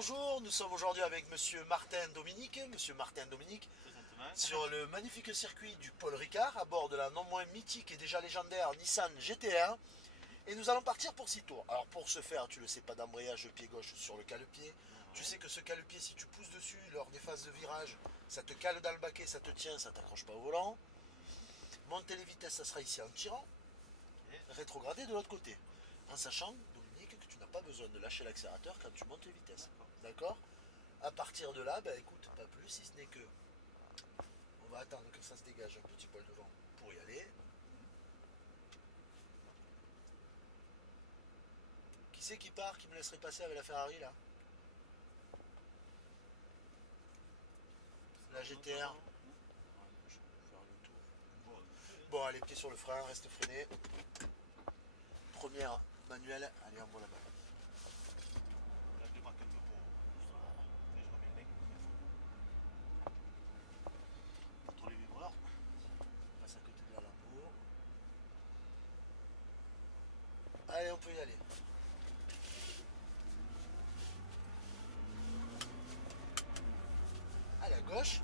bonjour, nous sommes aujourd'hui avec Monsieur Martin Dominique, sur le magnifique circuit du Paul Ricard, à bord de la non moins mythique et déjà légendaire Nissan GT1. Et nous allons partir pour 6 tours. Alors pour ce faire, tu le sais, pas d'embrayage pied gauche sur le cale-pied. Tu sais que ce cale-pied, si tu pousses dessus lors des phases de virage, ça te cale dans le baquet, ça te tient, ça t'accroche pas au volant. Monter les vitesses, ça sera ici en tirant. Rétrograder de l'autre côté. En sachant, Dominique, que tu n'as pas besoin de lâcher l'accélérateur quand tu montes les vitesses. D'accord. À partir de là, écoute, pas plus, si ce n'est que on va attendre que ça se dégage un petit poil devant pour y aller. Qui c'est qui part, qui me laisserait passer avec la Ferrari là? La GTR. Bon, allez, pied sur le frein, reste freiné. Première manuelle, allez, envoie là-bas. Contrôle les vibreurs. On passe à côté de la lambeau. Allez, on peut y aller. Allez, à gauche.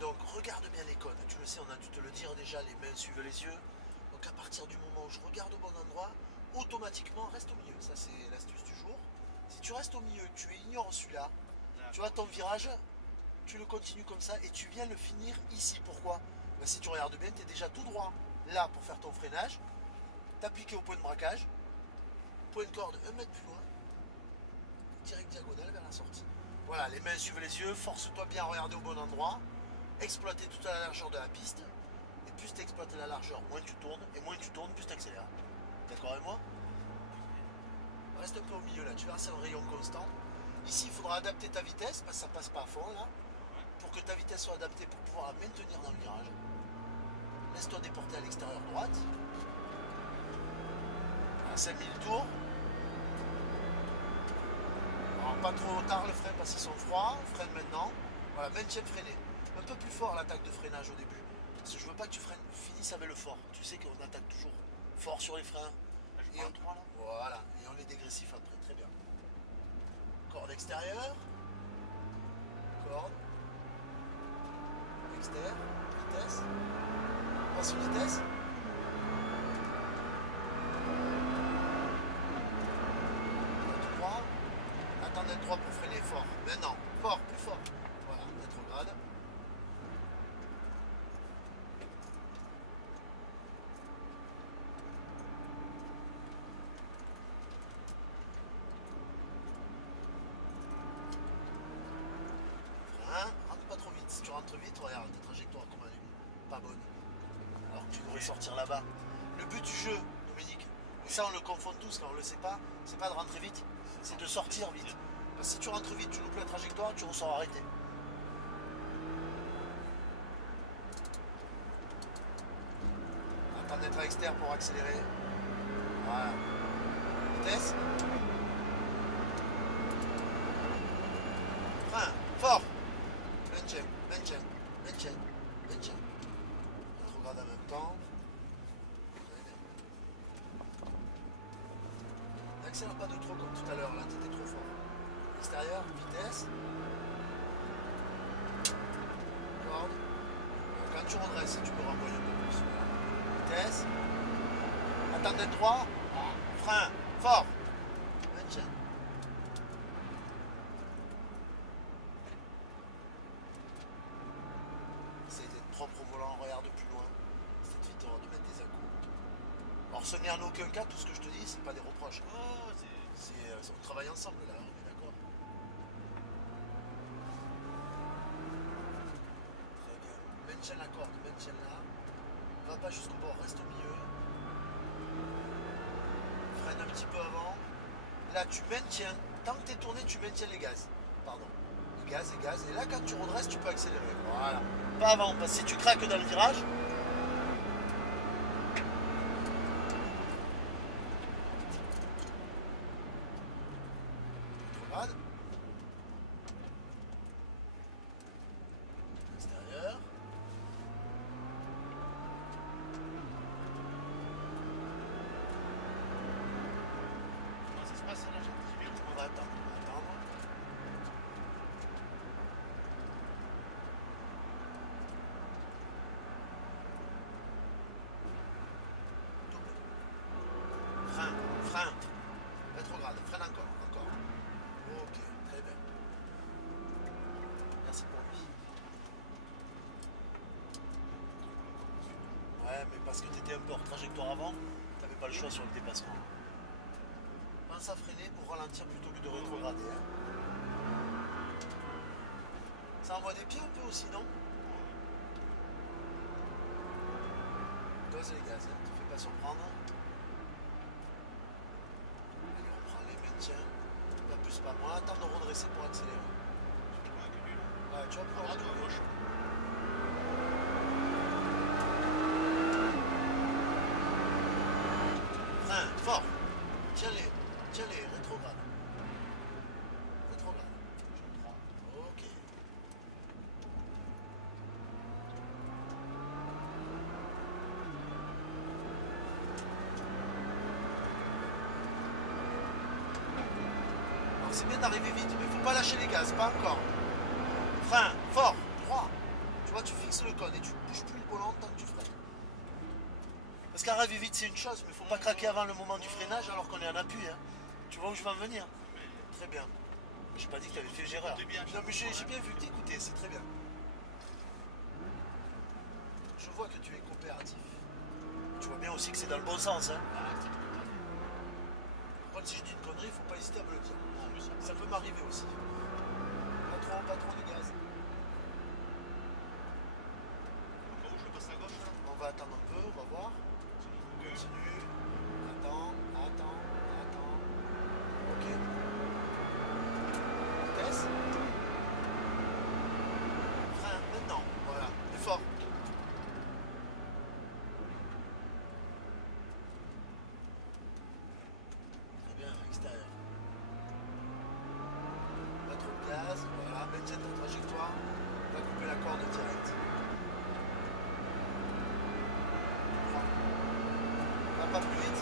Donc regarde bien les cônes, tu le sais, on a dû te le dire déjà, les mains suivent les yeux. Donc à partir du moment où je regarde au bon endroit, automatiquement reste au milieu. Ça c'est l'astuce du jour. Si tu restes au milieu, tu ignores celui-là, tu as ton virage, tu le continues comme ça et tu viens le finir ici. Pourquoi? Si tu regardes bien, tu es déjà tout droit là pour faire ton freinage, t'appliquer au point de braquage, point de corde 1 mètre plus loin, direct diagonale vers la sortie. Voilà, les mains suivent les yeux, force-toi bien à regarder au bon endroit. Exploiter toute la largeur de la piste. Et plus tu exploites la largeur, moins tu tournes. Et moins tu tournes, plus tu accélères. D'accord avec moi? Reste un peu au milieu là, tu verras, c'est un rayon constant. Ici, il faudra adapter ta vitesse, parce que ça passe pas à fond là. Pour que ta vitesse soit adaptée pour pouvoir la maintenir dans le virage. Laisse-toi déporter à l'extérieur droite. À 5000 tours. Alors pas trop tard le frein parce qu'ils sont froids. Freine maintenant. Voilà, maintien freiné. Un peu plus fort l'attaque de freinage au début. Parce que je veux pas que tu finisses avec le fort. Tu sais qu'on attaque toujours fort sur les freins. Et on, 3 là. Voilà, et on est dégressif après, très bien. Corde extérieure. Corde. Externe. Vitesse. Passe une vitesse. Droit. Attends d'être droit pour freiner fort. Maintenant, fort, plus fort. Voilà, rétrograde. Rentre pas trop vite. Si tu rentres vite, regarde, ta trajectoire comme elle est pas bonne. Alors que tu devrais sortir là-bas. Le but du jeu, Dominique, et ça on le confond tous quand on le sait pas, c'est pas de rentrer vite, c'est de sortir vite. Parce que si tu rentres vite, tu loupes la trajectoire, tu ressors arrêté. Attends d'être à extérieur pour accélérer. Voilà. Vitesse. Frein, fort. Maintien, maintien, maintien, maintien. Rétrograde en même temps. N'accélère pas de trop comme tout à l'heure, là, t'étais trop fort. Extérieur, vitesse. Corde. Quand tu redresses, tu peux renvoyer un peu plus. Vitesse. Attends d'être droit. Frein, fort. Maintien. Essaye d'être propre au volant, regarde plus loin. C'est vite de mettre des à-coups. Alors ce n'est en aucun cas, tout ce que je te dis, c'est pas des reproches. On travaille ensemble là, on est d'accord. Très bien. Maintiens la corde, maintiens-la. Ne va pas jusqu'au bord, reste au milieu. Freine un petit peu avant. Là, tu maintiens. Tant que tu es tourné, tu maintiens les gaz. Pardon. Les gaz, les gaz. Et là, quand tu redresses, tu peux accélérer. Voilà. Pas avant, parce que si tu craques dans le virage, extérieur. Ouais, mais parce que tu étais un peu hors trajectoire avant, tu n'avais pas le choix sur le dépassement. Pense à freiner pour ralentir plutôt que de rétrograder. Hein. Ça envoie des pieds un peu aussi, non? Dose les gaz, hein. Te fais pas surprendre. Allez, on prend les maintiens. Pas plus, pas moins. Attends de redresser pour accélérer. Ouais, tu vas pouvoir à gauche. Frein, fort. Tiens-les, rétrograde. Rétrograde. Ok. Alors c'est bien d'arriver vite, mais faut pas lâcher les gaz, pas encore. Frein, fort, droit. Tu vois, tu fixes le cône et tu bouges plus le volant tant que tu freines. Parce qu'arriver vite c'est une chose, mais faut pas craquer avant le moment du freinage alors qu'on est en appui. Hein. Tu vois où je veux en venir? Très bien. J'ai pas dit que tu avais fait l'erreur. Non mais j'ai bien vu que t'écoutais, c'est très bien. Je vois que tu es coopératif. Tu vois bien aussi que c'est dans le bon sens. Hein. Par contre, si je dis une connerie, faut pas hésiter à me le dire. Ça peut m'arriver aussi. Pas trop de gaz. On va attendre un peu, on va voir. Continue. Attends. Ok. Vitesse. Frein, maintenant. Voilà. Et fort. Très bien, extérieur. Pas trop de gaz. Voilà, maintiens ta trajectoire. On va couper la corde direct. Va pas plus vite.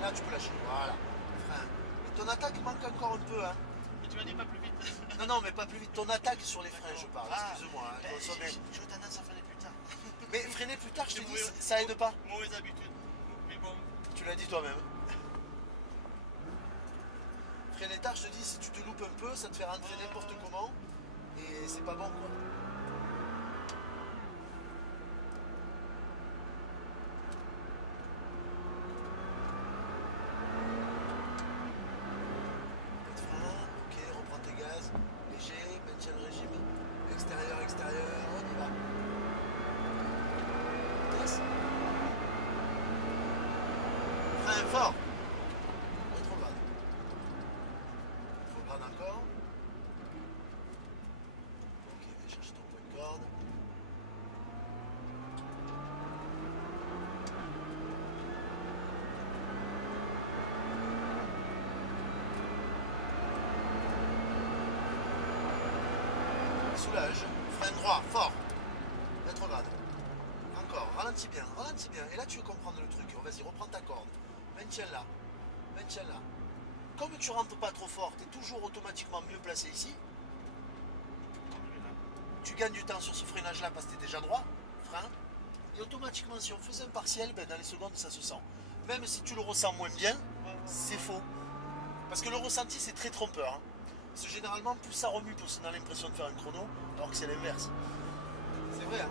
Là, tu peux lâcher. Voilà. Frein. Et ton attaque manque encore un peu, hein. Mais tu m'as dit pas plus vite. Non, mais pas plus vite. Ton attaque sur les freins, je parle. Excuse-moi. Hein, j'ai tendance à freiner plus tard. Mais freiner plus tard, je t'ai dit, ça aide pas. Mauvaise habitude. Mais bon. Tu l'as dit toi-même. Freiner tard, je te dis, si tu te loupes un peu, ça te fait rentrer n'importe comment. Et c'est pas bon, quoi. Pas de frein, ok, reprends tes gaz. Léger, maintiens le régime. Extérieur, on y va. Vitesse. Frein fort. Rétrograde. Rétrograde encore. Ok, viens chercher ton point de corde. Soulage. Frein droit, fort. Rétrograde. Encore, ralentis bien. Et là, tu veux comprendre le truc. Vas-y, reprends ta corde. Maintiens-la. Comme tu rentres pas trop fort, tu es toujours automatiquement mieux placé ici. Tu gagnes du temps sur ce freinage-là parce que tu es déjà droit. Frein. Et automatiquement, si on faisait un partiel, ben, dans les secondes, ça se sent. Même si tu le ressens moins bien, c'est faux. Parce que le ressenti, c'est très trompeur. Hein. Parce que généralement, plus ça remue, plus on a l'impression de faire un chrono, alors que c'est l'inverse. C'est vrai, hein.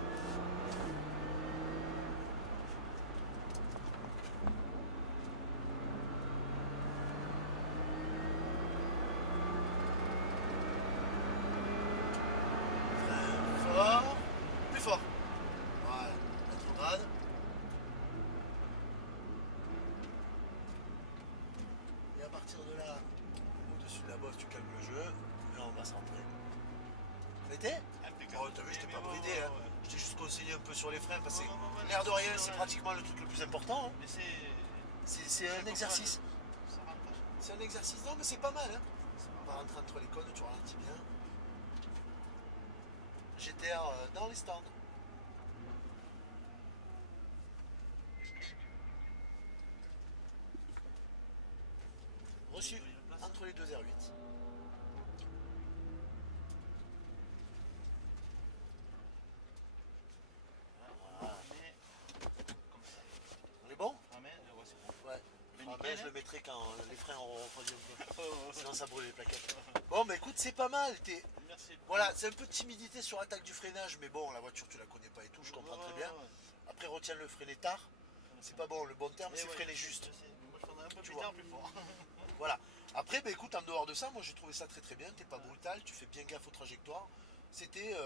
Plus fort. Voilà, rétrograde. Et à partir de là, au-dessus de la bosse, tu calmes le jeu. Et là, on va se rentrer. C'était Oh, t'as vu, je t'ai pas bridé. Hein. Je t'ai juste conseillé un peu sur les freins parce que l'air de rien, c'est pratiquement le truc le plus important. Hein. Mais c'est un exercice. C'est un exercice. Non, mais c'est pas mal. Hein. On va rentrer entre les cônes, tu ralentis bien. GTR dans les stands. Reçu entre les deux R8. On est bon? Ouais. Je le mettrai quand les freins auront refroidi un peu. Sinon ça brûle les plaquettes. Bon, bah écoute, c'est pas mal. Voilà, c'est un peu de timidité sur l'attaque du freinage, mais bon, la voiture tu la connais pas et tout, je comprends très bien. Après, retiens le freiner tard. C'est pas bon, le bon terme, Eh c'est ouais, freiner je juste. sais. Moi, je ferai un peu Tu plus vois. tard, plus fort. Voilà. Après, bah, écoute, en dehors de ça, moi j'ai trouvé ça très très bien. T'es pas brutal, tu fais bien gaffe aux trajectoires. C'était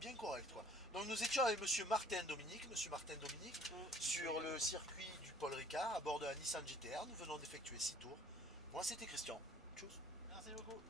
bien correct, quoi. Donc nous étions avec monsieur Martin Dominique, sur le circuit du Paul Ricard, à bord de la Nissan GTR. Nous venons d'effectuer 6 tours. Moi, c'était Christian. Tchuss. Merci beaucoup.